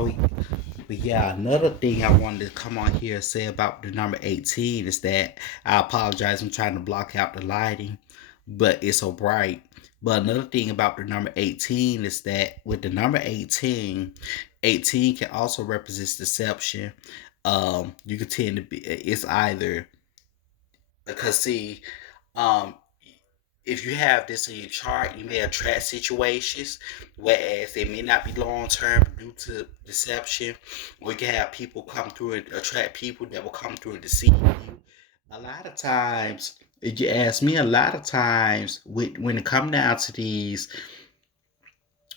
Oh, but yeah, another thing I wanted to come on here and say about the number 18 is that I apologize. I'm trying to block out the lighting, but it's so bright. But another thing about the number 18 is that with the number 18, 18 can also represent deception. You could tend to be, it's either, because see, um, if you have this in your chart, you may attract situations, whereas they may not be long term due to deception, or you can have people come through and attract people that will come through and deceive you. A lot of times, if you ask me, a lot of times when it come down to these,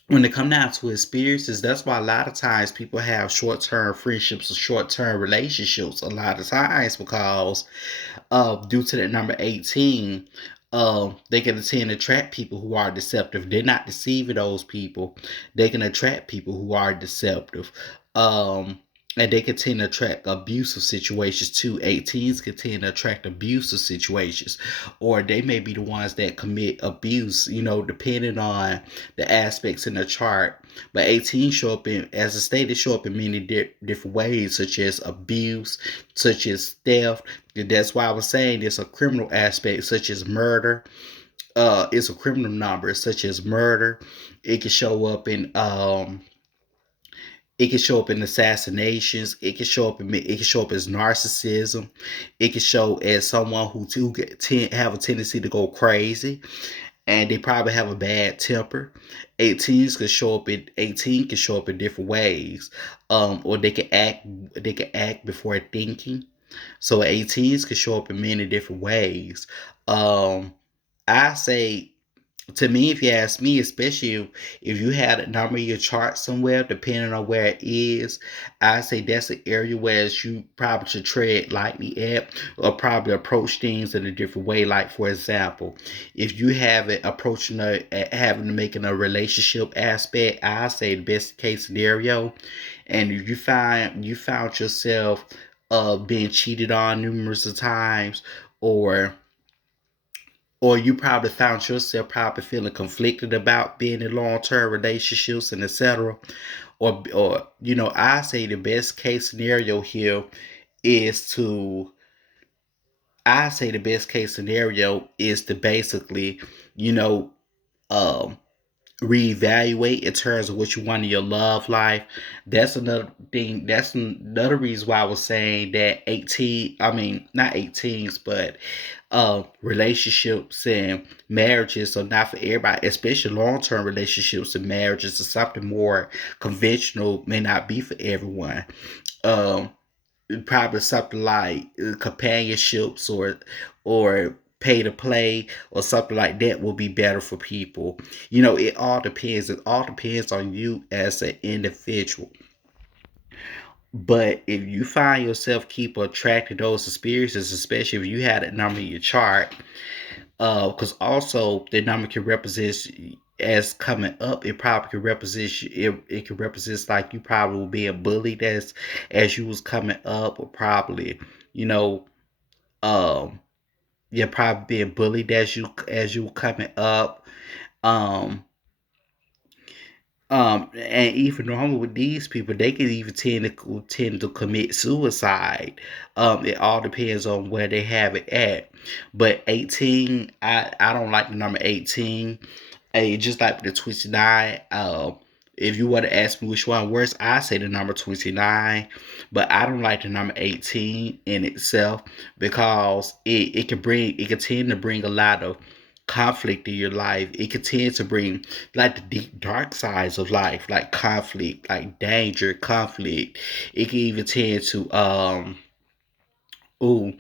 when it come down to experiences, that's why a lot of times people have short term friendships or short term relationships. A lot of times because due to the number 18, they can tend to attract people who are deceptive. They're not deceiving those people. They can attract people who are deceptive. Um, and they can tend to attract abusive situations too. 18s can tend to attract abusive situations, or they may be the ones that commit abuse, depending on the aspects in the chart. But 18 show up in, as a state, they show up in many different ways, such as abuse, such as theft. That's why I was saying there's a criminal aspect, such as murder. It's a criminal number, such as murder. It can show up in it can show up in assassinations. It can show up as narcissism. It can show as someone who have a tendency to go crazy, and they probably have a bad temper. 18 can show up in different ways. Or they can act before thinking. So 18s can show up in many different ways. Um I say, to me, if you ask me, especially if you had a number in your chart somewhere, depending on where it is, I say that's an area where you probably should tread lightly at, or probably approach things in a different way. Like, for example, if you have it approaching having to make in a relationship aspect, I say the best case scenario, and if you found yourself being cheated on numerous of times, or you probably found yourself probably feeling conflicted about being in long-term relationships and etc. Or I say the best case scenario here is to I say the best case scenario is to basically, you know, um reevaluate in terms of what you want in your love life. That's another thing. That's another reason why I was saying that 18, I mean, not 18s, but relationships and marriages are not for everybody, especially long term relationships and marriages or something more conventional may not be for everyone. Um, Probably something like companionships or pay to play or something like that will be better for people. It all depends. It all depends on you as an individual. But if you find yourself keep attracting those experiences, especially if you had a number in your chart, because also the number can represent as coming up. It probably can represent it can represent like you probably were being bullied as you was coming up, or probably you know um you're probably being bullied as you were coming up. um and even normal with these people, they can even tend to commit suicide. It all depends on where they have it at. But 18, I don't like the number 18. Hey, just like the 29. If you were to ask me which one worse, I say the number 29. But I don't like the number 18 in itself, because it can tend to bring a lot of conflict in your life. It can tend to bring like the deep dark sides of life, like conflict, like danger, conflict. It can even tend to Ooh,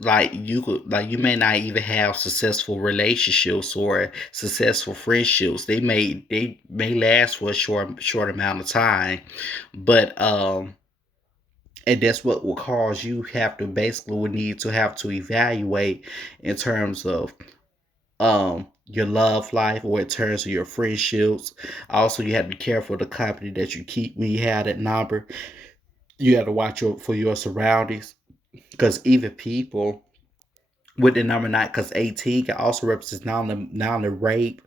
like you could, like you may not even have successful relationships or successful friendships. They may last for a short amount of time, but and that's what will cause you have to basically would need to have to evaluate in terms of your love life, or in terms of your friendships. Also, you have to be careful of the company that you keep when you have that number. You have to watch for your surroundings, because even people with the number nine, because 18 can also represent not only rape,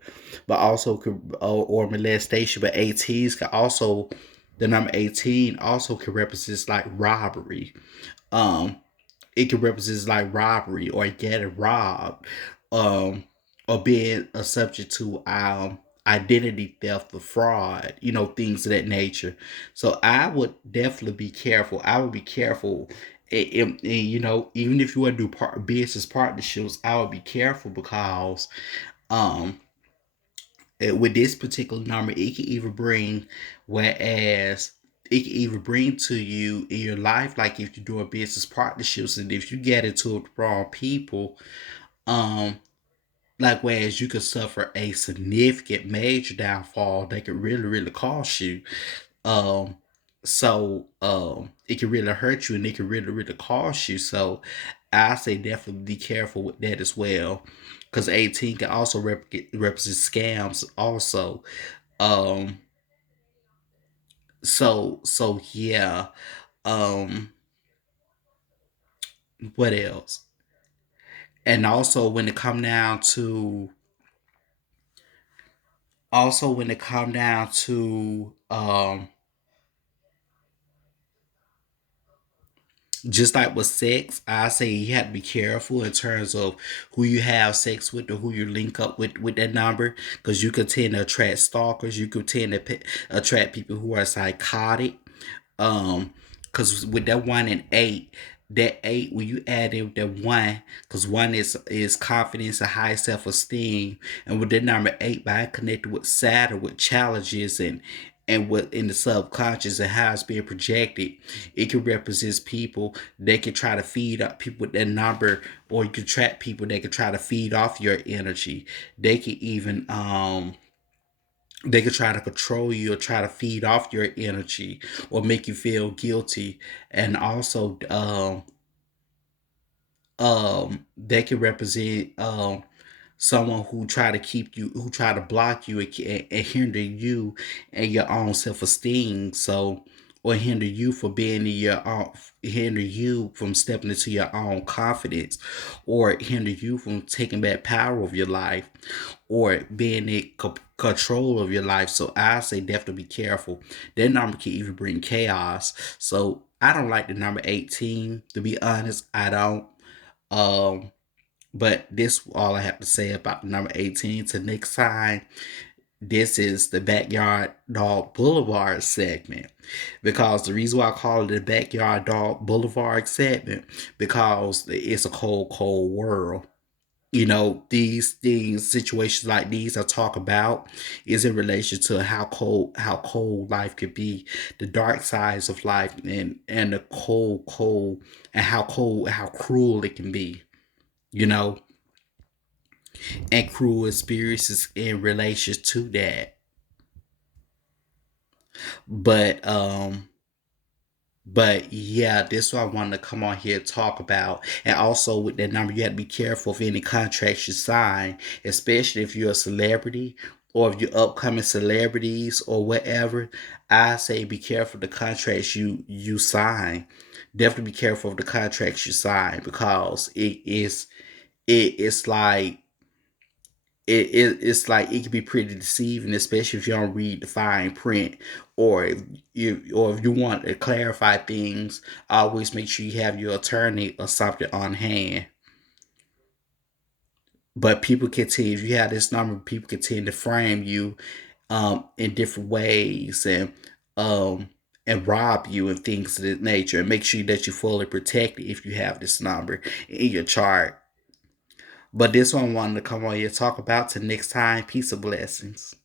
but also could or molestation. But 18s can also The number 18 also can represent like robbery. Um, it can represent like robbery or getting robbed, um, or being a subject to identity theft or fraud, things of that nature. So I would definitely be careful. I would be careful. Even if you want to do business partnerships, I would be careful because um with this particular number, it can even bring, whereas it can even bring to you in your life, like if you're doing business partnerships and if you get into it with the wrong people, um, like whereas you could suffer a significant major downfall that could really, really cost you. Um, it can really hurt you and it can really, really cost you. So I say definitely be careful with that as well. Because 18 can also represent scams also. Um, so yeah. Um, what else? And also when it come down to just like with sex, I say you have to be careful in terms of who you have sex with or who you link up with that number, because you could tend to attract stalkers. You could tend to attract people who are psychotic. Because with that 1 and 8, that 8, when you add in that one, because one is confidence and high self-esteem, and with that number 8, by connected with Saturn, with challenges and what in the subconscious and how it's being projected, it can represent people that can try to feed up people with that number, or you can trap people that can try to feed off your energy. They can even they could try to control you or try to feed off your energy or make you feel guilty. And also they can represent someone who try to block you and hinder you and your own self-esteem. So, or hinder you for being in your own, hinder you from stepping into your own confidence, or hinder you from taking back power of your life, or being in control of your life. So I say definitely be careful. That number can even bring chaos. So I don't like the number 18, to be honest. I don't. Um, but this all I have to say about number 18. To next time, this is the Backyard Dog Boulevard segment. Because the reason why I call it the Backyard Dog Boulevard segment, because it's a cold, cold world. These things, situations like these I talk about is in relation to how cold life could be, the dark sides of life, and the cold, and how cruel it can be, you know and cruel experiences in relation to that. But yeah, this is what I wanted to come on here and talk about. And also with that number, you have to be careful of any contracts you sign, especially if you're a celebrity or if you're upcoming celebrities or whatever. I say be careful of the contracts you sign. Definitely be careful of the contracts you sign, because it's like it's like it can be pretty deceiving, especially if you don't read the fine print, or if you want to clarify things. Always make sure you have your attorney or something on hand. But people continue, if you have this number, people continue to frame you in different ways, um and rob you and things of that nature. And make sure that you're fully protected if you have this number in your chart. But this one I wanted to come on here and talk about. Till next time, peace and blessings.